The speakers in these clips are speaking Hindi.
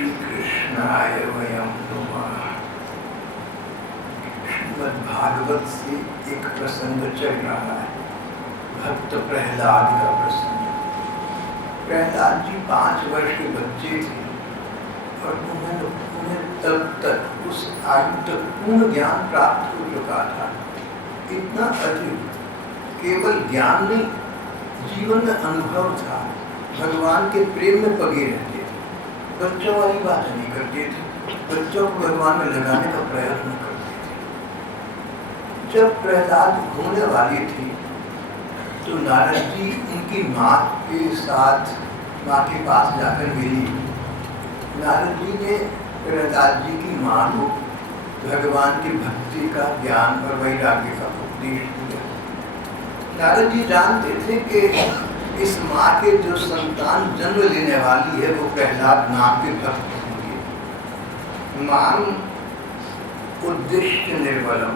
श्री कृष्णाय वयं नमः। श्रीमद् भागवत से एक प्रसंग चल रहा है, भक्त प्रहलाद का प्रसंग। प्रहलाद जी 5 वर्ष के बच्चे थे और उन्हें तब तक उस आयु तक पूर्ण ज्ञान प्राप्त हो चुका था। इतना अधिक केवल ज्ञान नहीं, जीवन में अनुभव था। भगवान के प्रेम में पगे रहते थे, बच्चों वाली बात नहीं करते थे, बच्चों को भगवान में लगाने का प्रयत्न करते थे। जब प्रहलाद होने वाली थी तो नारद जी उनकी माँ के साथ माँ के पास जाकर मिली। नारद जी ने प्रहलाद जी की माँ को भगवान की भक्ति का ज्ञान और वैराग्य का उपदेश दिया। नारद जी जानते थे कि इस माँ के जो संतान जन्म लेने वाली है वो प्रहलाद नाम के भक्त होंगे। माम उद्देश्य निर्बलम,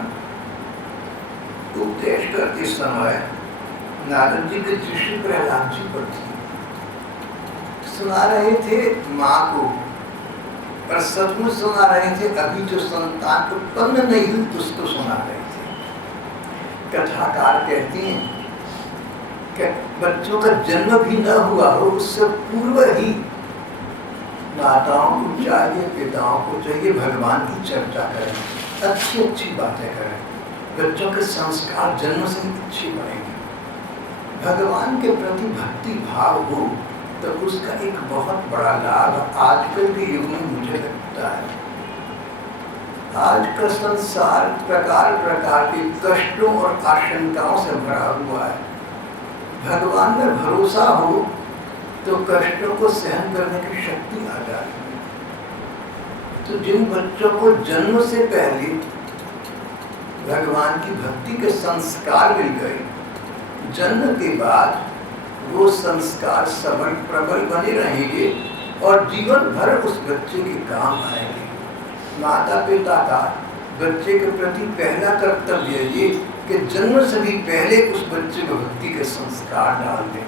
उपदेश करते समय नारद जी की दृष्टि प्रहलाद जी पर थी। सुना रहे थे माँ को, पर सचमुच सुना रहे थे, अभी जो संतान उत्पन्न नहीं हुई उसको सुना रहे थे। कथाकार कहती हैं कि बच्चों का जन्म भी न हुआ हो उससे पूर्व ही माताओं को चाहिए, पिताओं को चाहिए भगवान की चर्चा करें, अच्छी अच्छी बातें करें। बच्चों के संस्कार जन्म से ही अच्छे बनेंगे। भगवान के प्रति भक्ति भाव हो तो उसका एक बहुत बड़ा लाभ आजकल के युग में मुझे लगता है। आज का संसार प्रकार प्रकार के कष्टों और आशंकाओं से भरा हुआ है। भगवान में भरोसा हो तो कष्टों को सहन करने की शक्ति आ जाती है। तो जिन बच्चों को जन्म से पहले भगवान की भक्ति के संस्कार मिल गए, जन्म के बाद वो संस्कार सबल प्रबल बने रहेंगे और जीवन भर उस बच्चे के काम आएंगे। माता पिता का बच्चे के प्रति पहला कर्तव्य ये कि जन्म से भी पहले उस बच्चे को भक्ति के संस्कार डाल दें।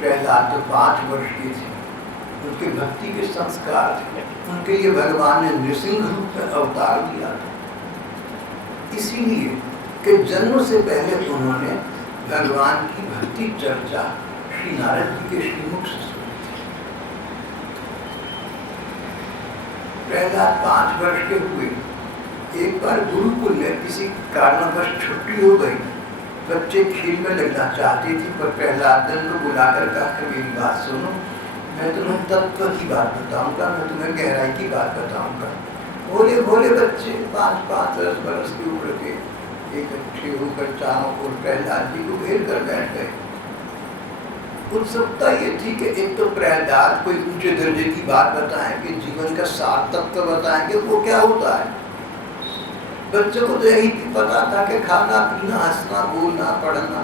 प्रहलाद तो 5 वर्ष के थे, उनके भक्ति के संस्कार थे, उनके लिए भगवान ने नृसिंह रूप में अवतार दिया था। इसीलिए कि जन्म से पहले उन्होंने भगवान की भक्ति चर्चा श्री नारद जी के श्रीमुख से सुनी थी। प्रहलाद 5 वर्ष के हुए। एक बार गुरुकुल में किसी कारणवश छुट्टी हो गई। बच्चे खेल में लगना चाहते थे, पर प्रहलाद ने उनको बुलाकर कहा कि मेरी बात सुनो, मैं तुम्हें तत्व की बात बताऊंगा, मैं तुम्हें गहराई की बात बताऊंगा। भोले भोले बच्चे 5-5 बरस की उम्र के इकट्ठे होकर चारों ओर प्रहलाद जी को घेर कर बैठ गए। उत्सुकता ये थी कि एक तो प्रहलाद कोई ऊंचे दर्जे की बात बताएंगे, जीवन का सार तत्व बताएंगे, वो क्या होता है। बच्चों को तो यही पता था कि खाना पीना, हंसना, बोलना, पढ़ना।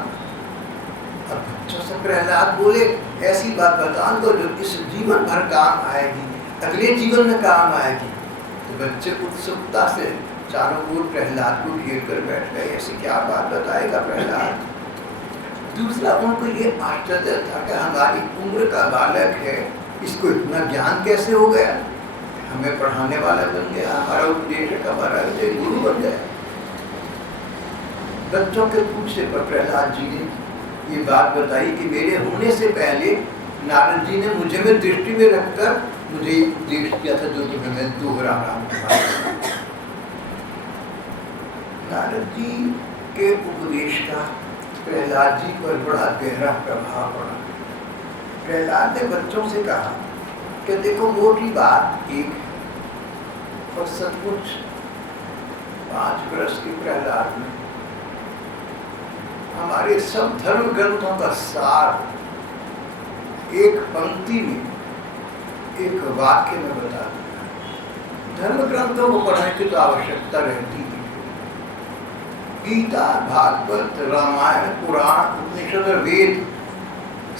अब बच्चों से प्रहलाद बोले ऐसी बात बताओ जो इस जीवन भर काम आएगी, अगले जीवन में काम आएगी। तो बच्चे उत्सुकता से चारों ओर प्रहलाद को घेर कर बैठ गए। ऐसी क्या बात बताएगा प्रहलाद। दूसरा, उनको ये आश्चर्य था कि हमारी उम्र का बालक है, इसको इतना ज्ञान कैसे हो गया, हमें पढ़ाने वाला बन गया, हमारा उपदेशक, हमारा गुरु बन गया। बच्चों के पूछने पर प्रहलाद जी ने ये बात बताई कि मेरे होने से पहले नारद जी ने मुझे में दृष्टि में रखकर मुझे उपदेश किया था, जो तुम्हें मैं दोहरा रहा हूँ। नारद जी के उपदेश का प्रहलाद जी पर बड़ा गहरा प्रभाव पड़ा। प्रहलाद ने बच्चों से कहा कि देखो, मोटी बात एक और सचमुच 5 वर्ष की प्रहलाद में हमारे सब धर्म ग्रंथों का सार एक पंक्ति में, एक वाक्य में बता दिया। धर्म ग्रंथों को पढ़ने की तो आवश्यकता रहती है। गीता, भागवत, रामायण, पुराण, उपनिषद और वेद,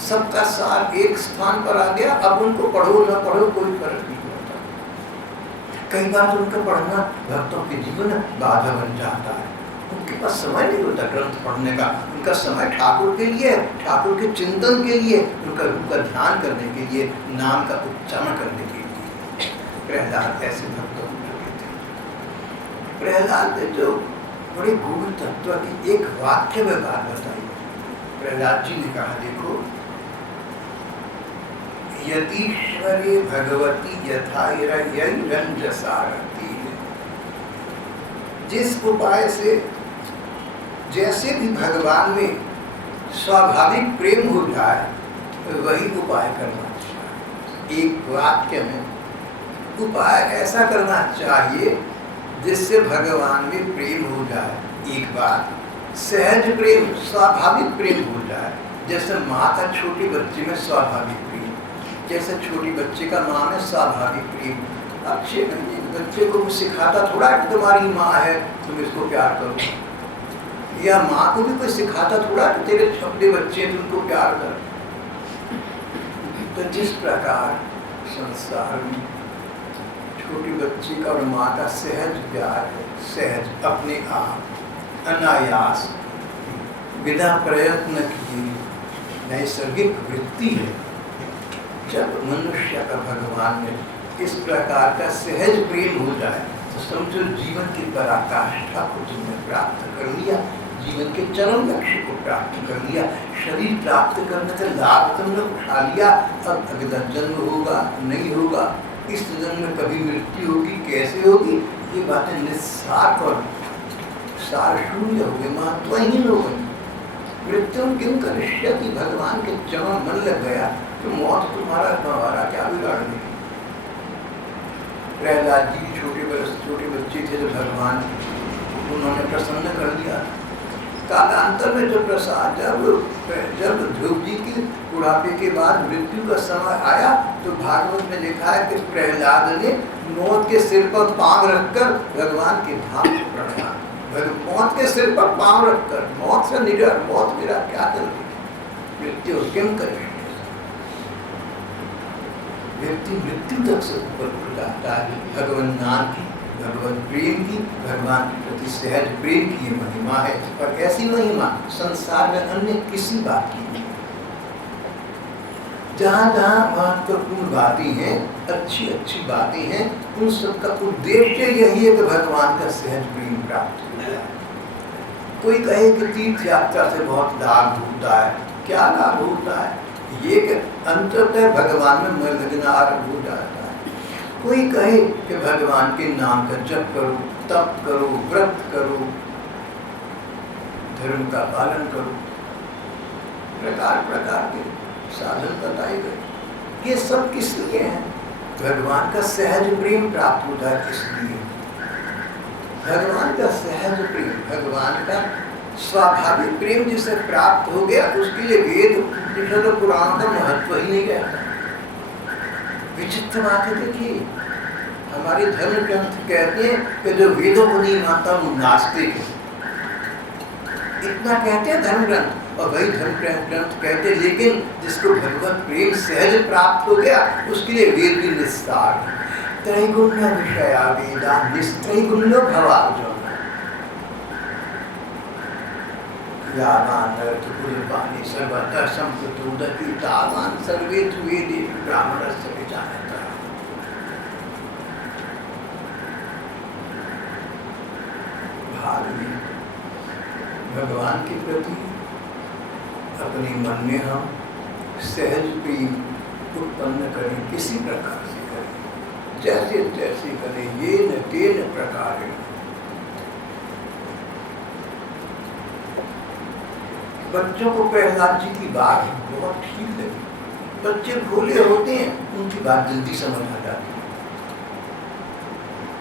सबका सार एक स्थान पर आ गया। अब उनको पढ़ो ना पढ़ो कोई फर्क नहीं पड़ता। कई बार तो उनका पढ़ना भक्तों के जीवन में बाधा बन जाता है। उनके पास समय नहीं होता ग्रंथ पढ़ने का। उनका समय ठाकुर के लिए, ठाकुर के चिंतन के लिए, उनका रूप का ध्यान करने के लिए, नाम का उच्चारण करने के लिए। प्रहलाद ऐसे भक्त हो चुके थे। प्रहलाद ने जो बड़े गूढ़ तत्व की एक वाक्य में बात बताई। प्रहलाद जी ने कहा, देखो, यदीश्वरे भगवती यथा रंजसारती, जिस उपाय से जैसे भी भगवान में स्वाभाविक प्रेम हो जाए वही उपाय करना चाहिए। एक वाक्य में उपाय ऐसा करना चाहिए जिससे भगवान में प्रेम हो जाए। एक बात, सहज प्रेम, स्वाभाविक प्रेम हो जाए। जैसे माँ का छोटे बच्चे में स्वाभाविक प्रेम, जैसे छोटी बच्चे का माँ में स्वाभाविक प्रेम। अब 6 महीने के बच्चे को कुछ सिखाता थोड़ा कि तुम्हारी माँ है तुम इसको प्यार करो, या माँ को भी कोई सिखाता थोड़ा कि तेरे छोटे बच्चे हैं तुमको प्यार कर। तो जिस प्रकार संसार में छोटे बच्चे का और माँ का सहज प्यार है, सहज अपने आप अनायास बिना प्रयत्न किए नैसर्गिक वृत्ति है। जब मनुष्य का भगवान में इस प्रकार का सहज प्रेम हो जाए तो समझो जीवन की पराकाष्ठा को तुमने प्राप्त कर लिया, जीवन के चरम लक्ष्य को प्राप्त कर लिया। शरीर प्राप्त करने से लाभ तुमने उठा लिया। अब अगला जन्म होगा नहीं होगा, इस जन्म में कभी मृत्यु होगी, कैसे होगी, ये बातें निस्सार और सार शून्य हो गए, महत्वहीन हो गई। मृत्यु किम करिष्यति, भगवान के चरण मन लग गया तो मौत तुम्हारा क्या बिगाड़ देगी। प्रहलाद जी छोटे बच्चे थे जो भगवान उन्होंने प्रसन्न कर दिया। कालांतर में जो प्रसाद जब ध्रुव जी की बुढ़ापे के बाद मृत्यु का समय आया तो भागवत में लिखा है कि प्रहलाद ने मौत के सिर पर पांव रखकर भगवान के धाम को प्रणाम, मौत के सिर पर पांव रखकर, मौत से निडर, मौत मेरा क्या कर देगी, मृत्यु किम करे। व्यक्ति मृत्यु तक से ऊपर उठ जाता है। भगवान नाम की, भगवत प्रेम की, भगवान के प्रति सहज प्रेम की ये महिमा है, और ऐसी महिमा संसार में अन्य किसी बात की नहीं। जहाँ जहाँ महत्वपूर्ण बातें हैं, अच्छी अच्छी बातें हैं, उन सबका उद्देश्य यही है कि भगवान का सहज प्रेम प्राप्त हो जाए। कोई कहे कि तीर्थ यात्रा से बहुत लाभ होता है, क्या लाभ होता है, ये कि अंततः भगवान में मन लगना आरंभ हो जाता है। कोई कहे कि भगवान के नाम का जप करो, तप करो, व्रत करो, धर्म का पालन करो, प्रकार प्रकार के साधन बताए गए। ये सब किस लिए है? भगवान का सहज प्रेम प्राप्त होता है। इसलिए भगवान का सहज प्रेम, भगवान का स्वाभाविक प्रेम जिसे प्राप्त हो गया उसके लिए वेद उपनिषद और पुराण का महत्व ही नहीं रहता। विचित्र बात है। देखिए, हमारे धर्म ग्रंथ कहते हैं कि जो वेदों को नहीं मानता वो नास्तिक है, इतना कहते हैं धर्म ग्रंथ। और वही धर्म ग्रंथ कहते हैं लेकिन जिसको भगवत प्रेम सहज प्राप्त हो गया उसके लिए वेद भी निस्तार है। त्रैगुण्य विषया वेदा निस्त्रैगुण्यो भवार्जुन, यावान अर्थपूर्वाणि सर्वतः सम्प्रतोदति तावान सर्वेषु वेदेषु ब्राह्मणस्य विजानतः। भाव में भगवान के प्रति अपने मन में हम सहज प्रेम उत्पन्न करें, किसी प्रकार से करें, जैसे तैसे करें, ये न तेन प्रकार। बच्चों को प्रहलाद जी की बात बहुत ठीक लगी। बच्चे भोले होते हैं, उनकी बात जल्दी समझ आ जाती है।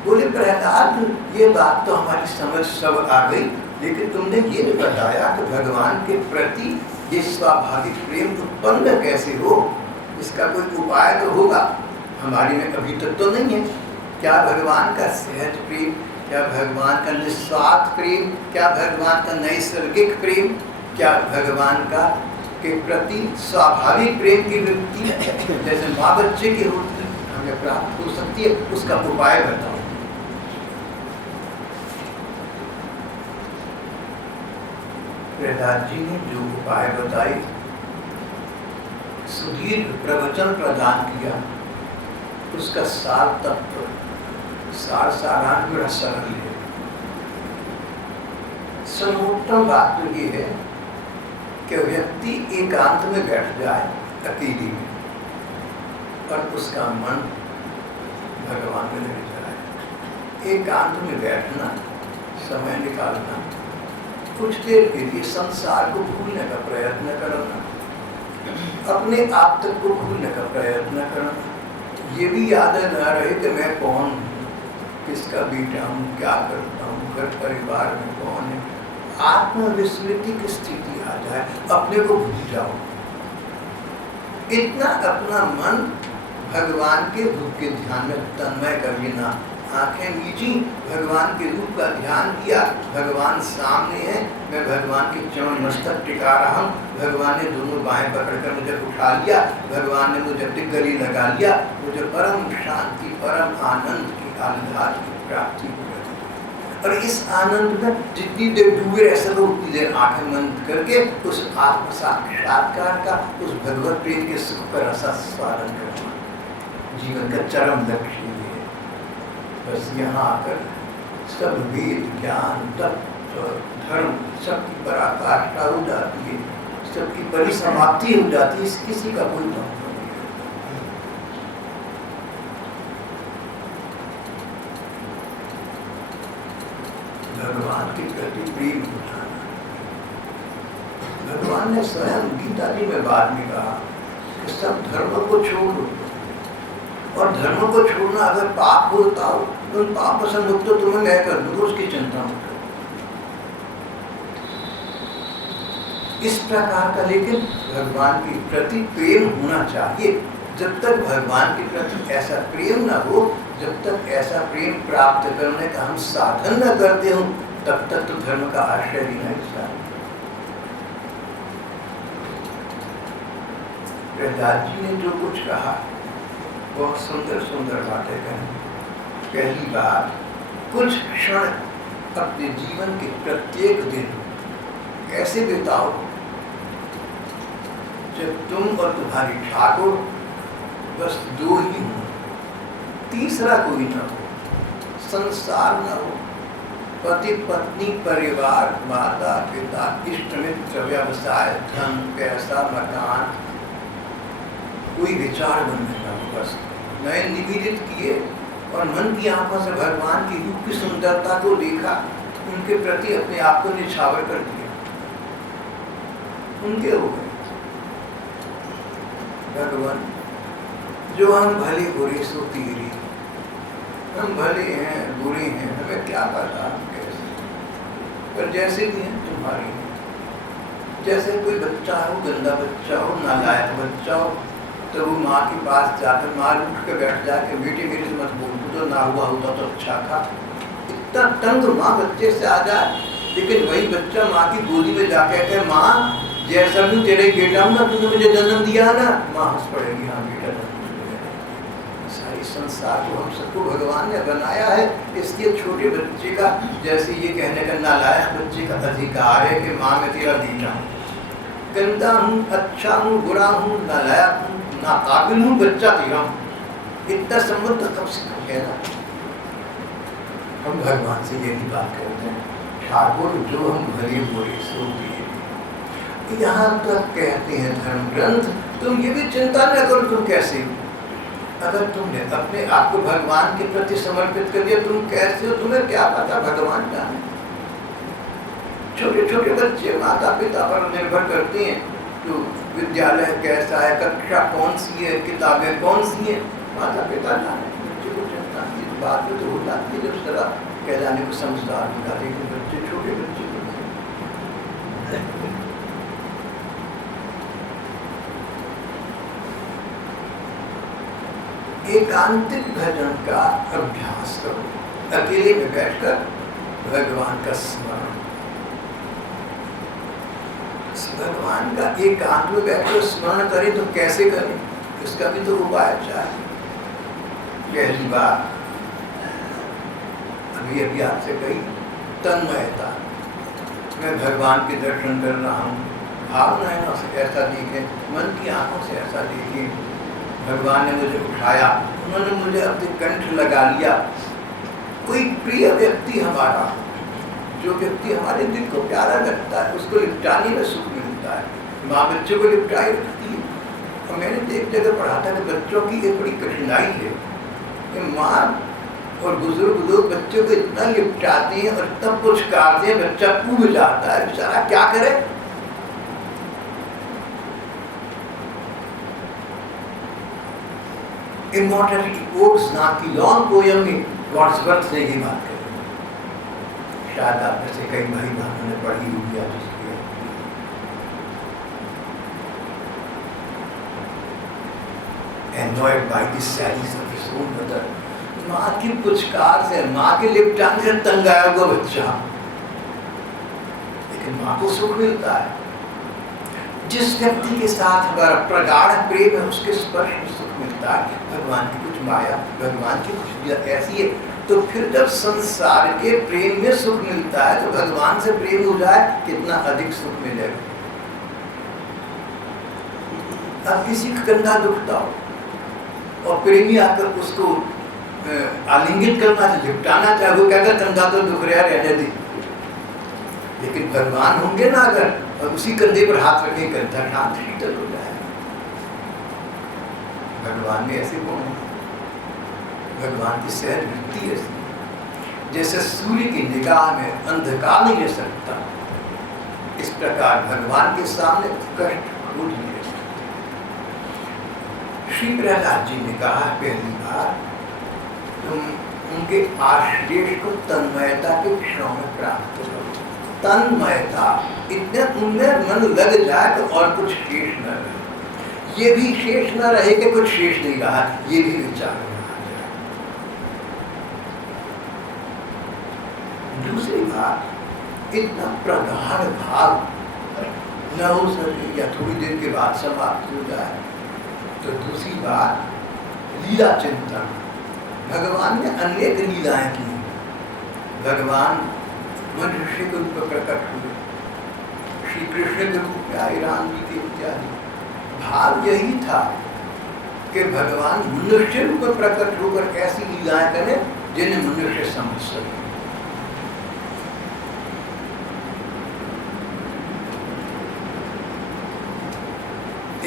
बोले प्रहलाद, ये बात तो हमारी समझ सब आ गई, लेकिन तुमने ये नहीं बताया कि भगवान के प्रति ये स्वाभाविक प्रेम उत्पन्न कैसे हो। इसका कोई उपाय तो होगा, हमारी में अभी तक तो नहीं है। क्या भगवान का सहज प्रेम, क्या भगवान का निस्वार्थ प्रेम, क्या भगवान का नैसर्गिक प्रेम, क्या भगवान का के प्रति स्वाभाविक प्रेम की वृत्ति जैसे माँ बच्चे की हमें प्राप्त हो सकती है, उसका उपाय बताओ। प्रहलाद जी ने जो उपाय बताए, सुदीर्घ प्रवचन प्रदान किया, उसका सार तत्व, सारांश बड़ा सरल है। सर्वोत्तम बात तो ये है कि व्यक्ति एकांत में बैठ जाए अकेली में और उसका मन भगवान में लग जाए। एकांत में बैठना, समय निकालना, कुछ देर के लिए संसार को भूलने का प्रयत्न करना, अपने आप तक को भूलने का प्रयत्न करना, ये भी याद न रहे कि मैं कौन हूँ, किसका बेटा हूँ, क्या करता हूँ, घर परिवार में कौन है। आत्मविस्मृति की स्थिति आ जाए, अपने को भूल जाओ। इतना अपना मन भगवान के रूप के ध्यान में तन्मय कर लेना। आंखें मीची, भगवान के रूप का ध्यान किया, भगवान सामने है, मैं भगवान के चरण मस्तक टिका रहा हूँ, भगवान ने दोनों बाहें पकड़कर मुझे उठा लिया, भगवान ने मुझे गले लगा लिया, मुझे परम शांति, परम आनंद की आह्लाद की प्राप्ति हो गई। और इस आनंद में जितनी देर डूबे रह सको उतनी देर आंखें बंद करके उस आत्म साक्षात्कार का, उस भगवत प्रेम के सुख का रसास्वादन करना जीवन का चरम लक्ष्य है। बस यहाँ आकर सब वेद, ज्ञान, तत्व, धर्म सबकी पराकाष्ठा हो जाती है, सबकी परिसमाप्ति हो जाती है, किसी का कोई महत्व नहीं। भगवान के प्रति प्रेम उठाना। भगवान ने स्वयं गीता जी में बाद में कहा कि सब धर्म को छोड़ो, और धर्म को छोड़ना अगर पाप होता हो तो उन पाप से मुक्त तो तुम्हें मैं कर दूंगा, उसकी चिंता मत करो। इस प्रकार का लेकिन भगवान के प्रति प्रेम होना चाहिए। जब तक भगवान के प्रति ऐसा प्रेम न हो, जब तक ऐसा प्रेम प्राप्त करने का हम साधन न करते हो, तब तक तो धर्म का आश्रय भी नहीं चाहिए। प्रहलाद जी ने जो कुछ कहा बहुत सुंदर सुंदर बातें कही। पहली बात, कुछ क्षण अपने जीवन के प्रत्येक दिन ऐसे बिताओ जब तुम और तुम्हारी ठाकुर बस दो ही हो, तीसरा कोई न हो, संसार न हो, पति पत्नी, परिवार, माता पिता, इष्ट मित्र, व्यवसाय, धन, पैसा, मकान, कोई विचार बंधन न हो। बस नए निवेदित किए और मन की आंखों से भगवान की रूप की सुंदरता को देखा, उनके प्रति अपने आप को निछावर कर दिया, उनके हो गए। भगवान जो हम भले बुरे सो तेरी, हम भले हैं बुरे हैं, हमें क्या पता हम कैसे, पर जैसे भी हैं तुम्हारी हैं। जैसे कोई बच्चा हो, गंदा बच्चा हो, नालायक बच्चा हो, तो वो माँ के पास जाकर माँ उठ के बैठ जाके बेटे मेरे से मत बोल, तो ना हुआ होता तो अच्छा था। इतना तंग माँ बच्चे से आ जाए, लेकिन वही बच्चा माँ की गोदी में जाके कहे माँ जैसा भी तेरा ही बेटा हूँ ना, तूने मुझे जन्म दिया ना, माँ हंस पड़ेगी, हाँ बेटा जन्म दिया। सारी संसार को हम सबको भगवान ने बनाया है, इसलिए छोटे बच्चे का जैसे ये कहने का नालायक बच्चे का अधिकार है कि माँ मैं तेरा बेटा हूँ। गंदा हूँ, अच्छा हूँ, बुरा हूँ, नालायक हूँ, नाकाबिल हूँ, बच्चा तेरा हूँ। इतना संबंध कब से कब कहना। हम भगवान से यही बात करते हैं, ठाकुर जो हम भले बुरे सो भी। यहाँ तक कहते हैं धर्म ग्रंथ, तुम ये भी चिंता न करो तुम कैसे हो। अगर तुमने अपने आप को भगवान के प्रति समर्पित कर दिया, तुम कैसे हो तुम्हें क्या पता भगवान का है। छोटे छोटे बच्चे माता पिता पर निर्भर करते हैं, तो विद्यालय कैसा है, कक्षा कौन सी है, किताबें कौन सी है, माता पिता जाने। बच्चे को चिंता की बात में तो हो जाती है जब जरा कह जाने को समझदार हो जाते हैं, बच्चे छोटे बच्चे एकांतिक भजन का अभ्यास करो, अकेले में बैठकर भगवान का स्मरण। भगवान का एकांत में बैठकर स्मरण करें तो कैसे करें, इसका भी तो उपाय चाहिए। पहली बात अभी अभी आपसे कही, तन्मयता। मैं भगवान के दर्शन कर रहा हूँ, भावनाएं से ऐसा देखें, मन की आंखों से ऐसा देखें, भगवान ने मुझे उठाया, उन्होंने मुझे अपने कंठ लगा लिया। कोई प्रिय व्यक्ति हमारा, जो व्यक्ति हमारे दिल को प्यारा लगता है, उसको लिपटाने में सुख मिलता है। माँ बच्चों को लिपटाए रखती है। और मैंने एक जगह पढ़ा था कि बच्चों की एक बड़ी कठिनाई है कि माँ और बुजुर्ग लोग बच्चों को इतना लिपटाते हैं और तब कुछ करते हैं, बच्चा कूद जाता है, बेचारा क्या करे। इमॉर्टलिटी कोट्स ना की लॉन्ग पोयम में वर्ड्सवर्थ ने ये बात कही। शायद आप में से कई भाई बहनों ने पढ़ी हुई है। Annoyed by the sallies of his own mother, माँ की पुचकार से, माँ के लिपटाने से तंग आया हुआ बच्चा, लेकिन माँ को सुख मिलता है। जिस व्यक्ति के साथ हमारा प्रगाढ़ प्रेम है, उसके स्पर्श में सुख मिलता है। भगवान की कुछ माया, भगवान की कुछ लीला ऐसी है। तो फिर जब संसार के प्रेम में सुख मिलता है, तो भगवान से प्रेम हो जाए, कितना अधिक सुख मिलेगा। अब किसी का कंधा दुखता हो और प्रेमी आकर उसको आलिंगित करना, लिपटाना चाहे, वो कहकर कंधा तो दुख रहा रहने दी। लेकिन भगवान होंगे ना अगर, और उसी कंधे पर हाथ रखे, कंधा शांत शीतल हो जाए। भगवान में ऐसे गुण है, भगवान की सहज वृत्ति ऐसी, जैसे सूर्य की निगाह में अंधकार नहीं रह सकता, इस प्रकार भगवान के सामने कष्ट खोज नहीं रह सकता। श्री प्रहलाद जी ने कहा पहली बार, तुम उनके आश्लेष को तन्मयता के क्षणों में प्राप्त करो। तन्मयता, इतने उनमें मन लग जाए तो और कुछ शेष न रहे। ये भी शेष न रहे कि कुछ शेष नहीं रहा, ये भी विचार में आ जाए। दूसरी बात, इतना प्रगाढ़ भाव न हो सके या थोड़ी देर के बाद समाप्त हो जाए। तो दूसरी बात, लीला चिंतन। भगवान ने अनेक लीलाएं की। भगवान मनुष्य के रूप में प्रकट हुए, श्री कृष्ण के रूप में आए, राम जी के इत्यादि। भाव यही था कि भगवान मनुष्य रूप में प्रकट होकर ऐसी लीलाएं करें जिन्हें मनुष्य समझ सके।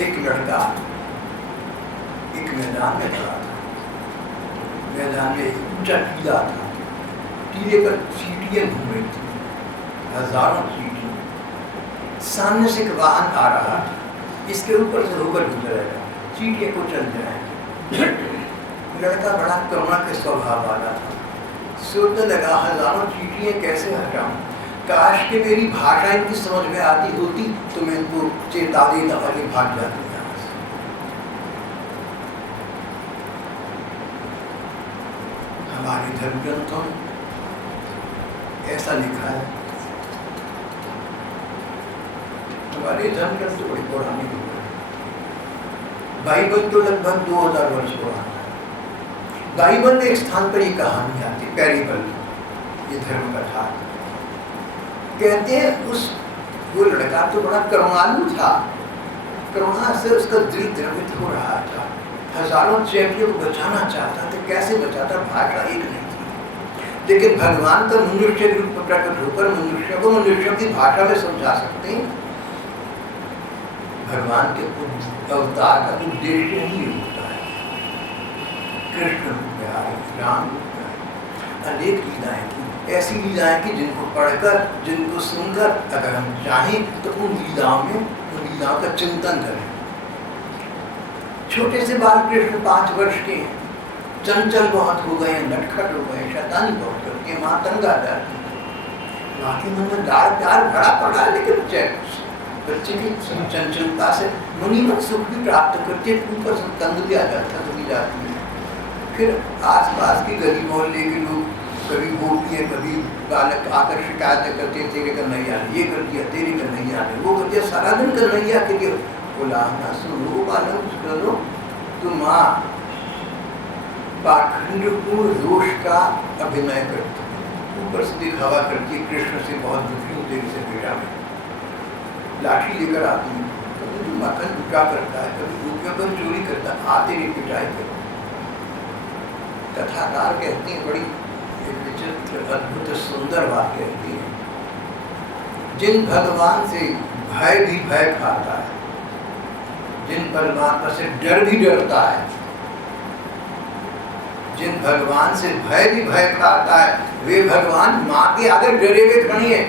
एक लड़का एक मैदान में खड़ा था। मैदान में एक ऊंचा टीला था, टीले पर चींटियां घूम रही थी, हजारों चींटियां। सामने से एक वाहन आ रहा था, इसके ऊपर से होकर गुजरेगा, चींटियां को चल जाए। लड़का बड़ा करुणा के स्वभाव वाला था, सोचने लगा हजारों चींटियां कैसे हटाऊं, काश के मेरी भाषा इनकी समझ में आती होती तो मैं इनको चेता देता और ये भाग जाती। हमारे धर्म ग्रंथों में ऐसा लिखा है, हमारे धर्म ग्रंथ बड़ी पुरानी हो गए। बाइबल तो लगभग 2000 वर्ष पुराना है। बाइबल में एक स्थान पर ये कहानी आती, पैरिबल, ये धर्म कथा। कहते हैं वो लड़का तो बड़ा करुणालु था, करुणा से उसका दिल द्रवित हो रहा था, हजारों चैंपियों को बचाना चाहता था। कैसे बचाता, भाषा एक नहीं थी, लेकिन भगवान का मनुष्य रूप में प्रकट होकर मनुष्य को मनुष्यों की भाषा में समझा सकते हैं। भगवान के अवतार का उद्देश्य ही होता है, कृष्ण रूप में आए, राम रूप में आए, अनेक लीलाएं की, ऐसी लीलाएं की जिनको पढ़कर, जिनको सुनकर अगर हम चाहें तो उन लीलाओं का चिंतन करें। छोटे से बाल कृष्ण 5 वर्ष के हैं, चंचल बहुत हो गए, नटखट हो गए, शैतानी बहुत करते हैं, माँ तंग आ जाती है। माँ के मन में लाड़ प्यार भरा पड़ा, लेकिन बच्चे की चंचलता से मुनीमत सुख भी प्राप्त करते, ऊपर से तंग भी आ जाता चली जाती है। फिर आसपास की गली मोहल्ले के लोग, कभी गोपियाँ, कभी बालक आकर शिकायतें करते, तेरे का नहीं आने, ये कर दिया, तेरे का नहीं आने, वो कर दिया, सारा दिन कर नहीं आ के लिए बुलाना, सुनो बालक करो। तो माँ पाखंडपूर्ण रोष का अभिनय करती, ऊपर से दिखावा करती, कृष्ण से बहुत दुखी हूँ, तेरे से पीड़ा में, लाठी लेकर आती, कभी तो मक्खन लुटा करता है, कभी रुपयों पर चोरी करता है, आते ही पिटाई करता। कथाकार कहती है बड़ी एक विचित्र अद्भुत सुंदर बात कहती है, जिन भगवान से भय भी भय खाता है, जिन परमात्मा से डर भी डरता है, जिन भगवान से भय भी भय खाता है, वे भगवान माँ के आगे डरे हुए खड़ी है।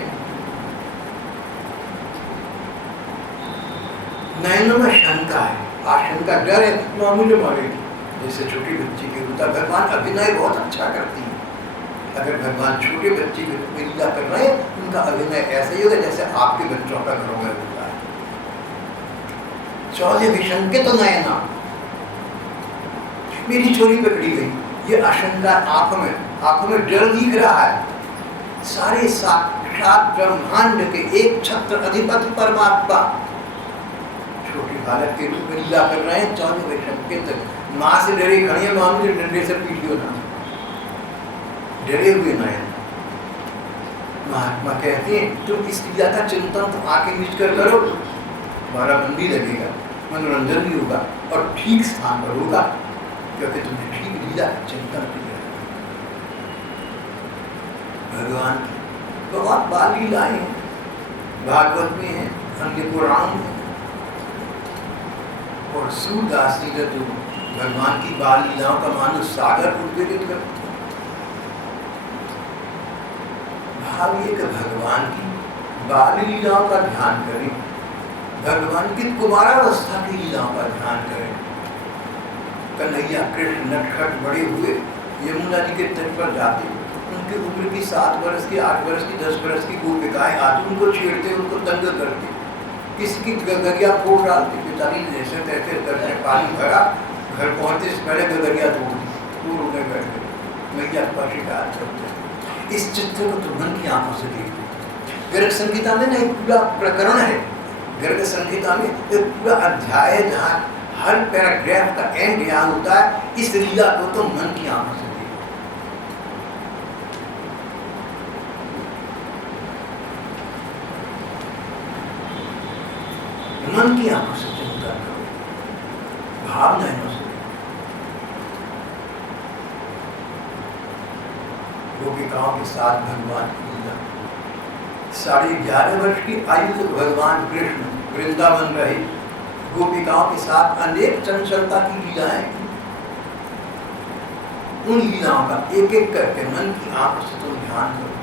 नैनों में शंका है, आशंका, डर है, माँ मुझे मारेगी, जैसे छोटी बच्ची के होता। भगवान अभिनय बहुत अच्छा करती है। अगर भगवान छोटे बच्चे के रूप में लीला कर रहे हैं, उनका अभिनय ऐसा ही होगा जैसे आपके बच्चों का घरों में होता है। चौधे विशंकित तो नयना, मेरी चोरी पकड़ी गई, ये आशंका आंखों में डर दिख रहा है। सारे साक्षात ब्रह्मांड के एक छत्र अधिपति परमात्मा छोटी बालक के रूप में लीला कर रहे हैं। चौधे विशंकित, माँ से डरे खड़ी है, माँ मुझे डंडे से पीटियो ना, डरे हुए नयन। महात्मा कहते हैं तुम इस लीला का चिंतन तो आके नीच कर करो, हमारा मन भी लगेगा, मनोरंजन भी होगा और ठीक स्थान पर होगा, क्योंकि तुमने ठीक लीला का चिंतन किया। भगवान की बहुत बाल लीलाएं हैं, भागवत में है, अन्य पुराण में, और सूरदास जी तो भगवान की बाल लीलाओं का मानस सागर उद्वेलित करते। भाव ये कि भगवान की बाल लीलाओं का ध्यान करें, भगवान की कुमारावस्था की लीलाओं का ध्यान करें। कन्हैया कृष्ण नटखट बड़े हुए यमुना जी के तट पर जाते, उनकी उम्र की 7 वर्ष की, 8 वर्ष की, 10 वर्ष की गोपिकाएं आती, उनको छेड़ते, उनको तंग करते, किसी की गगरिया फोड़ डालते, बेचारी जैसे तैसे करके पानी भरा, घर पहुंचते से पहले गगरिया तोड़ दी, दूर होने बैठे, मैया का शिकार करते। इस चित्र को तो मन की आंखों से देखते। गर्ग संहिता में ना एक पूरा प्रकरण है, गर्ग संहिता में एक पूरा अध्याय है जहाँ हर पैराग्राफ का एंड यहाँ होता है। इस लीला को तो मन की आंखों से देखते। मन की आंखों से चिंता करो, भावनाओं से। गोपिकाओं के साथ भगवान की लीला, 11.5 वर्ष की आयु तक भगवान कृष्ण वृंदावन रहे, गोपिकाओं के साथ अनेक चंचलता की लीलाएं की। उन लीलाओं का एक एक करके मन की आंखों से तुम ध्यान करो,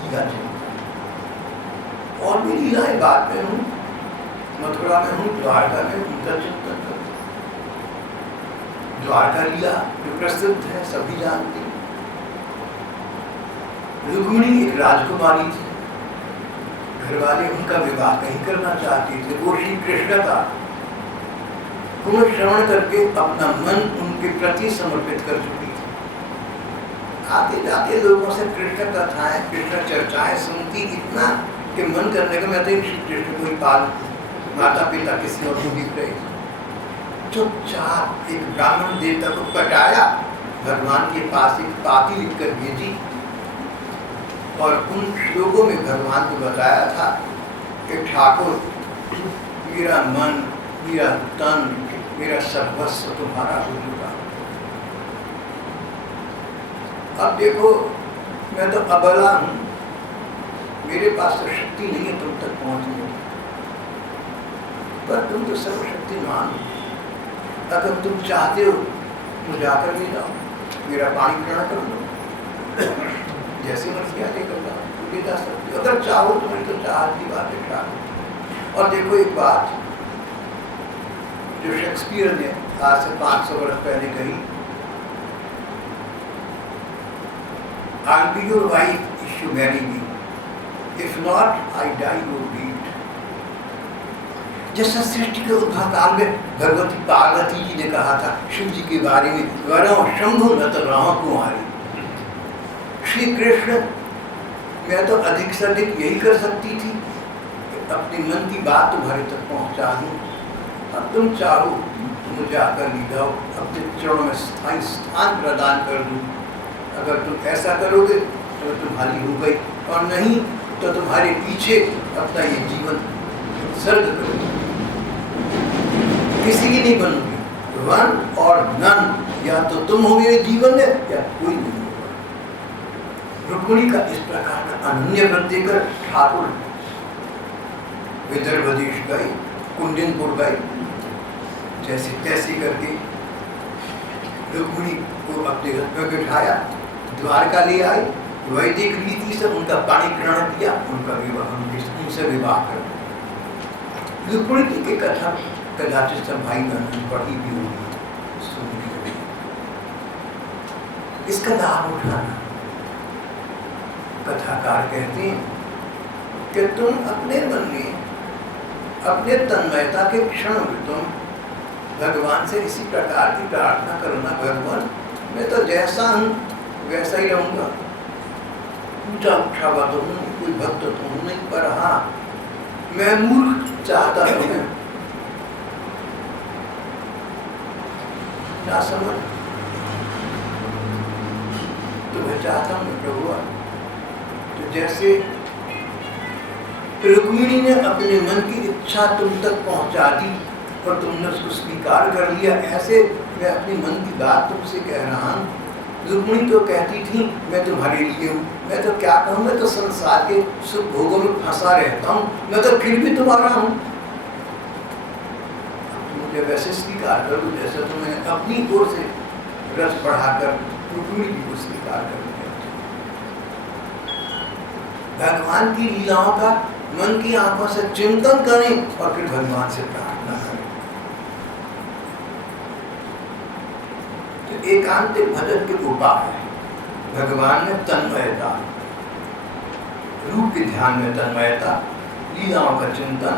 लीला चिंतन। और भी लीलाएं बाद में हूँ, मथुरा में हूँ, द्वारका में उनका चिंतन करो। द्वारका लीला जो प्रसिद्ध है, सभी जानते हैं। रुक्मिणी एक राजकुमारी थी, घरवाले उनका विवाह कहीं करना चाहते थे, वो श्री कृष्ण का गुण श्रवण करके अपना मन उनके प्रति समर्पित कर चुकी थी। आते जाते लोगों से कृष्ण कथाएं, कृष्ण चर्चाएं सुनती, इतना कि मन करने का मैं तो श्री कृष्ण को ही पाल, माता पिता किसी और को दिख रहे थे। चुपचाप एक ब्राह्मण देवता को पटाया, भगवान के पास एक पाती लिखकर भेजी और उन श्लोकों में भगवान को बताया था कि ठाकुर मेरा मन, मेरा तन, मेरा सर्वस्व तुम्हारा हो चुका। अब देखो मैं तो अबला हूँ, मेरे पास तो शक्ति नहीं है तुम तक पहुँचने की, पर तुम तो सर्वशक्तिमान हो। अगर तुम चाहते हो मुझे आकर ले जाओ, मेरा पानी ग्रहण कर लो, जैसी मर्जी आगे कर जाओ, ले जा सकते हो। अगर चाहो तुम्हें तो चाहत की बात है। और देखो एक बात जो शेक्सपियर ने आज से 500 वर्ष पहले कही, I'll be your wife if you marry me. If not, I die your beat. जैसा सृष्टि के उद्भव काल में भगवती पार्वती जी ने कहा था शिव जी के बारे में, वरौ शंभु न तो राम कुमारी। श्री कृष्ण मैं तो अधिक से अधिक यही कर सकती थी कि अपने मन की बात तुम्हारे तक पहुंचा दूं। अब तुम चाहो मुझे आकर ले जाओ, अपने चरणों में स्थायी स्थान प्रदान कर दूं। अगर तुम ऐसा करोगे तो तुम्हारी हो गई, और नहीं तो तुम्हारे पीछे अपना ये जीवन सर्ग करोगे। किसी की नहीं बनूंगी, वन और नन, या तो तुम हो मेरे जीवन में या कोई नहीं होगा। रुक्मिणी का इस प्रकार का अनन्य व्रत देकर ठाकुर विदर्भ देश गए, कुंडिनपुर गए, जैसे तैसे करके रुक्मिणी को अपने रथ पर बिठाया, द्वारका ले आए, वैदिक रीति से उनका पाणिग्रहण किया, उनका विवाह, उनसे विवाह कर। रुक्मिणी की कथा कदाचित सब भाई बहन पढ़ी भी होगी, सुनी भी होगी। इसका लाभ उठाना, कथाकार कहते हैं कि तुम अपने मन में अपने तन्मयता के क्षण में तुम भगवान से इसी प्रकार की प्रार्थना करना, भगवान मैं तो जैसा हूँ वैसा ही रहूंगा, ऊंचा उठा हुआ तो हूँ, कोई भक्त तो हूँ नहीं, पर हाँ मैं मूर्ख चाहता हूँ ना समझ, तो मैं चाहता हूँ प्रभु। तो जैसे रुक्मिणी ने अपने मन की इच्छा तुम तक पहुंचा दी और तुमने उसको स्वीकार कर लिया, ऐसे मैं अपने मन की बात तुमसे कह रहा हूँ। रुक्मिणी तो कहती थी मैं तुम्हारे लिए हूँ, मैं तो क्या कहूँ, मैं तो संसार के सुख भोगों में फंसा रहता हूँ, मैं तो फिर भी तुम्हारा हूँ। मुझे वैसे स्वीकार कर लो जैसे तुम्हें अपनी ओर से रस बढ़ाकर रुक्मिणी को स्वीकार कर लिया। भगवान की लीलाओं का मन की आंखों से चिंतन करें और फिर भगवान से प्रार्थना करें। तो एकांतिक भजन के उपाय है भगवान में तन्मयता, रूप के ध्यान में तन्मयता, लीलाओं का चिंतन,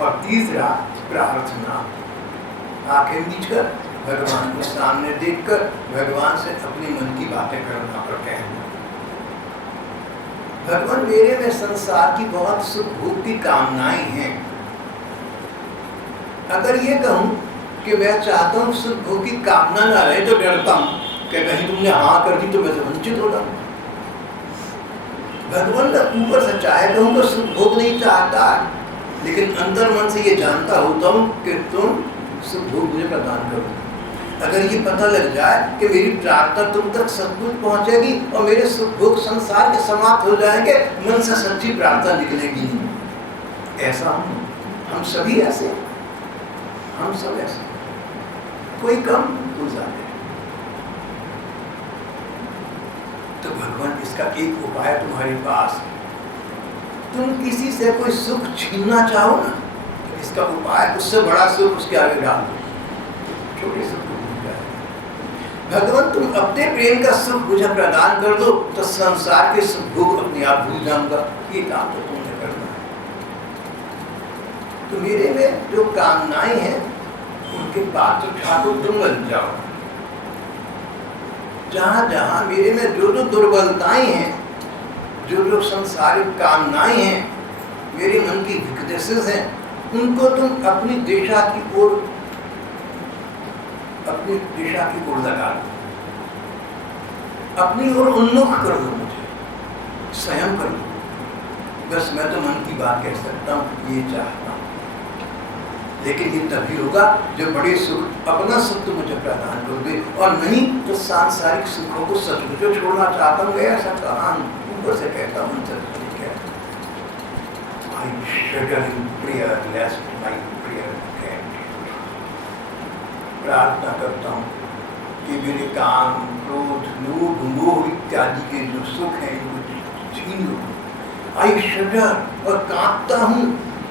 और तीसरा प्रार्थना, आंखें मीच कर भगवान को सामने देखकर भगवान से अपनी मन की बातें करना और कहना। भगवान मेरे में संसार की बहुत सुख भोग की कामनाएं हैं। अगर ये कहूं कि मैं चाहता हूं सुख भोग की कामना ना रहे तो डरता हूं कि कहीं तुमने हाँ कर दी तो मैं से वंचित हो जाऊं। भगवान मैं ऊपर से चाहे कहूं तो सुख भोग नहीं चाहता, लेकिन अंतर मन से ये जानता होता हूं कि तुम सुख भोग मुझे प्रदान करो। अगर ये पता लग जाए कि मेरी प्रार्थना तुम तक सचमुच पहुंचेगी और मेरे सुख भोग संसार के समाप्त हो जाएंगे, मन से सच्ची प्रार्थना निकलेगी नहीं। ऐसा हम सभी ऐसे, हम सब ऐसे, कोई कम कोई ज्यादा। तो भगवान इसका एक उपाय तुम्हारे पास है। तुम किसी से कोई सुख छीनना चाहो ना, तो इसका उपाय उससे बड़ा सुख उसके आगे डाल दो, छोटे सुख भगवान तुम अपने प्रेम का सुख मुझे प्रदान कर दो तो संसार के सुख भोग अपने आप भूल जाऊंगा। ये काम तो तुमने करना है। तो मेरे में जो कामनाएं हैं उनके पात्र ठाकुर तुम बन जाओ। जहां जहां मेरे में जो जो दुर्बलताएं हैं, जो जो संसारिक कामनाएं हैं, मेरे मन की वीकनेसेस हैं, उनको तुम अपनी दिशा की ओर लगा दो, अपनी ओर उन्मुख कर दो, मुझे स्वयं कर दो। बस मैं तो मन की बात कह सकता हूँ, ये चाहता हूँ, लेकिन ये तभी होगा जो बड़े सुख, अपना सुख तो मुझे प्रदान कर दे, और नहीं तो सांसारिक सुखों को सचमुच छोड़ना चाहता हूँ। मैं ऐसा कहा ऊपर से कहता हूँ, प्रार्थना करता हूँ कि मेरे काम, क्रोध, लोभ, मोह इत्यादि के जो सुख हैं इनको छीन लो। I shudder और कांपता हूँ,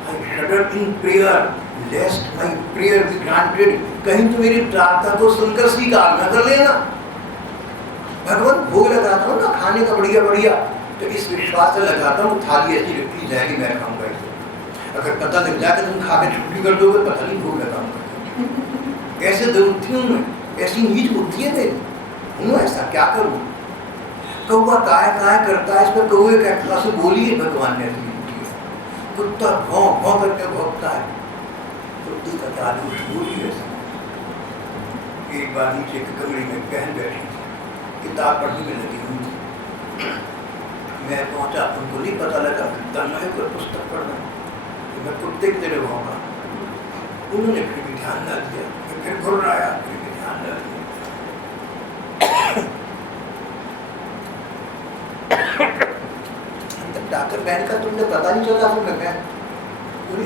I shudder in prayer lest my prayer be granted। कहीं तो मेरी प्रार्थना को सुनकर स्वीकार न कर लेना। भगवान भोग लगाता हूँ ना खाने का बढ़िया बढ़िया, तो इस विश्वास से लगाता हूँ थाली ऐसी रखी जाएगी, मैं खाऊंगा इसे। अगर पता लग जाए कि तुम खा के छुट्टी कर दोगे, पता नहीं भोग लगाऊंगा। ऐसे दुरुक्ति हूँ मैं, ऐसी नीच बुद्धि है मेरी, हूँ ऐसा, क्या करूँ। कौवा काय काय करता है, इस पर कौवे का से बोली है भगवान ने। कुत्ता भौं भौं करके भौंकता है, कुत्ते का क्या बोली है। एक बार नीचे के कमरे में बहन बैठी थी, किताब पढ़ने में लगी हुई थी। मैं पहुंचा, उनको नहीं पता लगा तन्मय को पुस्तक पढ़ना, मैं कुत्ते की तरह भौंका। उन्होंने फिर भी ध्यान न दिया, फिर घुर आया, फिर भी ध्यान न दिया। डॉक्टर बहन का तुमने पता नहीं चला? तुमने बहन बोले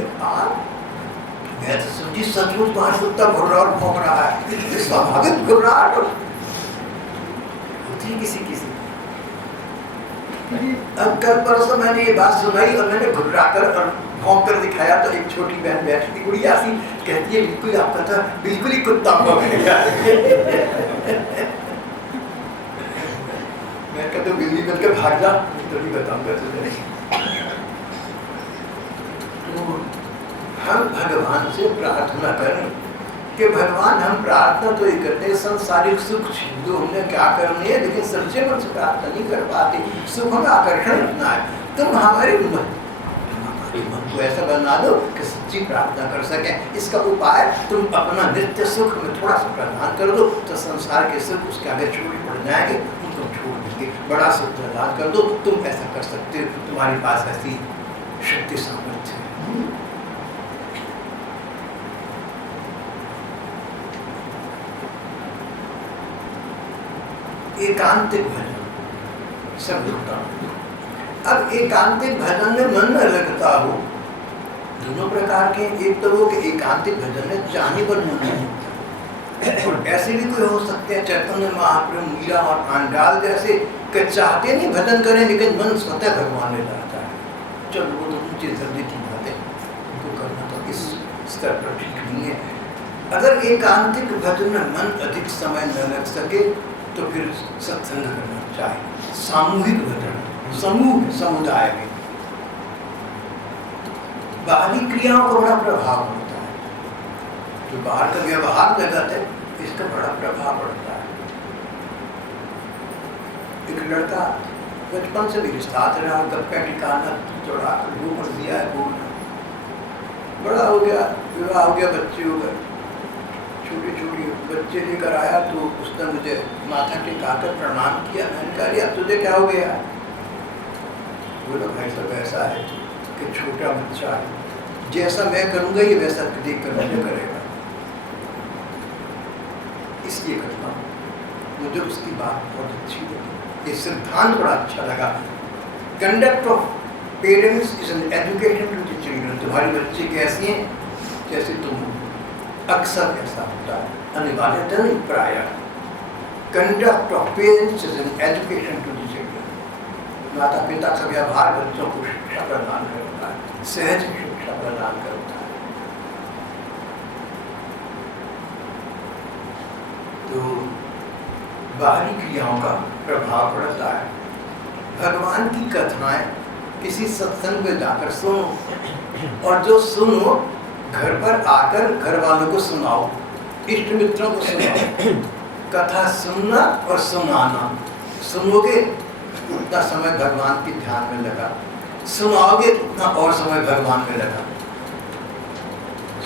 मैं तो समझी सचमुच बाहर सुत्ता घुर रहा और भौंक रहा है, स्वाभाविक घुर्राहट होती है किसी किसी। अब कल परसों मैंने ये बात सुनाई और मैंने घुर्रा कर और भौंक कर दिखाया तो एक छोटी बहन बैठी थी, गुड़िया सी, कहती है बिल्कुल आपका था बिल्कुल ही कुत्ता भौंक गया। मैं कहता हूँ बिल्ली बनकर भाग जा, तो नहीं बताऊंगा तुझे। हम भगवान से प्रार्थना करें कि भगवान हम प्रार्थना तो ये करते हैं संसारिक सुख जो हमने क्या करनी है, लेकिन सच्चे मन से प्रार्थना नहीं कर पाते। सुख में आकर्षण इतना है, तुम हमारे मन को ऐसा बना दो कि सच्ची प्रार्थना कर सके। इसका उपाय तुम अपना नित्य सुख में थोड़ा सा प्रदान कर दो तो संसार के सुख उसके आगे छोटे पड़ जाएंगे, उनको छोड़ देंगे। बड़ा सुख प्रदान कर दो, तुम ऐसा कर सकते हो, तुम्हारे पास ऐसी शक्ति सामर्थ्य है। एकांतिक भजन सब होता। अब एकांतिक भजन में मन न लगता हो, दोनों प्रकार के। एक तो वो कि एकांतिक भजन में चाहने पर मन नहीं लगता, और ऐसे भी कोई हो सकते हैं चैतन्य महाप्रभु, मीरा और आंडाल जैसे कि चाहते नहीं भजन करें, लेकिन मन स्वतः भगवान में जाता है। चलो वो तो ऊंचे दर्जे की बात है, उनको करना तो इस स्तर पर ठीक नहीं है। अगर एकांतिक भजन में मन अधिक समय न लग सके तो फिर सत्संग करना चाहिए। सामूहिक भजन, समूह समुदाय में बाहरी क्रियाओं का बड़ा प्रभाव होता है। जो बाहर का व्यवहार लगाते हैं इसका बड़ा प्रभाव पड़ता है। एक लड़का बचपन से भी साथ रहा, गप्पे ठिकाना चौड़ा घूमर दिया है, घूमना बड़ा हो गया, विवाह हो गया, बच्चे हो गए, छोटे छोटे बच्चे लेकर आया तो उसने मुझे माथा टिकाकर प्रणाम किया। मैंने कहा यार तुझे क्या हो गया? बोला भाई सब ऐसा है कि छोटा बच्चा है, जैसा मैं करूँगा ये वैसा देख कर मुझे करेगा, इसलिए करता हूँ। मुझे उसकी बात बहुत अच्छी लगी, ये सिद्धांत बड़ा अच्छा लगा। Conduct of parents is an education to the children. तुम्हारे बच्चे कैसे हैं जैसे तुम हो, अक्सर ऐसा होता है, अनिवार्यतः नहीं प्रायः। Conduct of parents is an education to the children. माता पिता का व्यवहार बच्चों को शिक्षा प्रदान करता है, सहज शिक्षा प्रदान करता है। तो बाहरी क्रियाओं का प्रभाव पड़ता है। भगवान की कथाएं किसी सत्संग में जाकर सुनो, और जो सुनो घर पर आकर घर वालों को सुनाओ, इष्ट मित्रों को सुनाओ। कथा सुनना और सुनाना, सुनोगे उतना समय भगवान के ध्यान में लगा, सुनाओगे उतना और समय भगवान में लगा।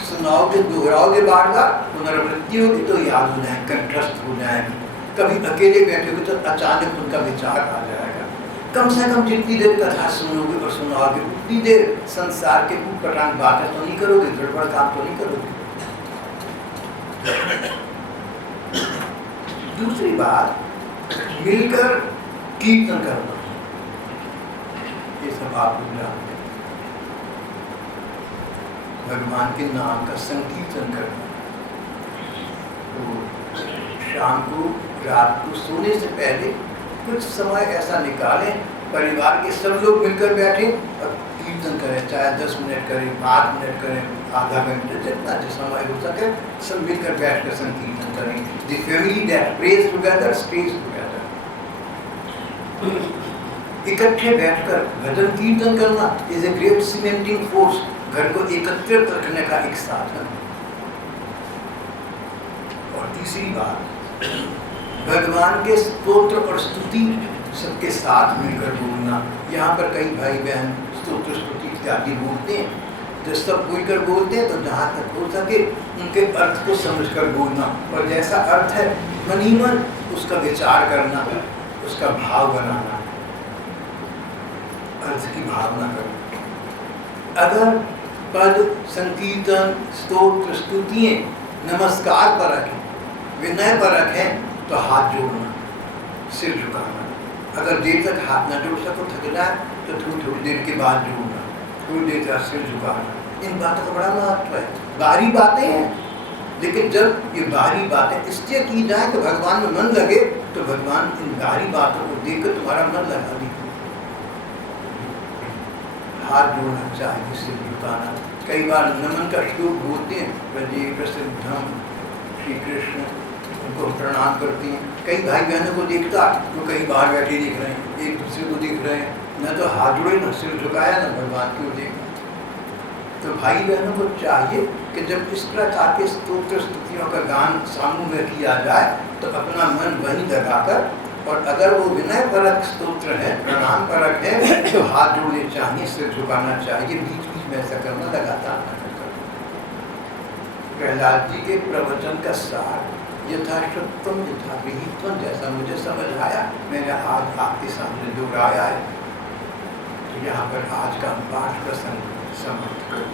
सुनाओगे, दोहराओगे बार बार, पुनरावृत्ति होगी तो याद हो जाएगी, कंठस्थ हो जाएगी। कभी अकेले बैठोगे तो अचानक उनका विचार आ जाएगा। कम से कम जितनी देर कथा सुनोगे और सुनाओगे उतनी देर संसार के ऊटपटांग बातें तो नहीं करोगे, गड़बड़ काम तो नहीं करोगे। दूसरी बात, मिलकर कीर्तन करना, ये सब आप लोग जानते हैं। भगवान के नाम का संकीर्तन करना। तो शाम को, रात को सोने से पहले कुछ समय ऐसा निकालें, परिवार के सब लोग मिलकर बैठें और कीर्तन करें, चाहे 10 मिनट करें, 5 मिनट करें, आधा घंटे, जितना जो समय हो सके सब मिलकर बैठकर संकीर्तन करें। The family that praise together stage together. इकट्ठे बैठकर भजन कीर्तन करना is a great cementing force. घर को एकत्रित रखने का एक साधन। और तीसरी बात, भगवान के स्तोत्र और स्तुति सबके साथ मिलकर बोलना। यहाँ पर कई भाई बहन स्तोत्र स्तुति इत्यादि बोलते हैं, तो सब मिलकर बोलते हैं, तो जहाँ तक हो सके उनके अर्थ को समझकर बोलना, और जैसा अर्थ है मन ही मन उसका विचार करना, उसका भाव बनाना, अर्थ की भावना करना। अगर पद, संकीर्तन, स्तोत्र स्तुतियाँ नमस्कार पर रखें, विनय पर रखें तो हाथ जोड़ना, सिर झुकाना। अगर देर तक हाथ ना जोड़ सको, थक जाए तो थोड़ी देर के बाद जोड़ना, थोड़ी देर तक सिर झुकाना। इन बातों का बड़ा महत्व है। बाहरी बातें हैं, लेकिन जब ये बाहरी बातें इसलिए की जाए कि भगवान में मन लगे, तो भगवान इन बाहरी बातों को देखकर तुम्हारा मन लगा दी। हाथ जोड़ना चाहिए, सिर झुकाना। कई बार नमन का श्लोक बोलते हैं, वही प्रसिद्धम श्री कृष्ण, उनको प्रणाम करती हैं। कई भाई बहनों को देखता तो कहीं बाहर बैठे दिख रहे हैं, एक दूसरे को दिख रहे हैं, न तो हाथ जोड़े, न सिर झुकाया, न भगवान की ओर देखा। तो भाई बहनों को चाहिए कि जब इस प्रकार के स्तोत्र स्तुतियों का गान समूह में किया जाए तो अपना मन वहीं लगाकर, और अगर वो विनय परक स्तोत्र है, प्रणाम परक है, तो हाथ जोड़ने चाहिए, सिर झुकाना चाहिए, बीच बीच में ऐसा करना, लगातार प्रहलाद जी के प्रवचन का सार यथाशक्तम यथा विहितम, जैसा मुझे समझ आया मैंने आज आपके सामने दोहराया है। तो यहाँ पर आज का पाठ प्रसंग समाप्त कर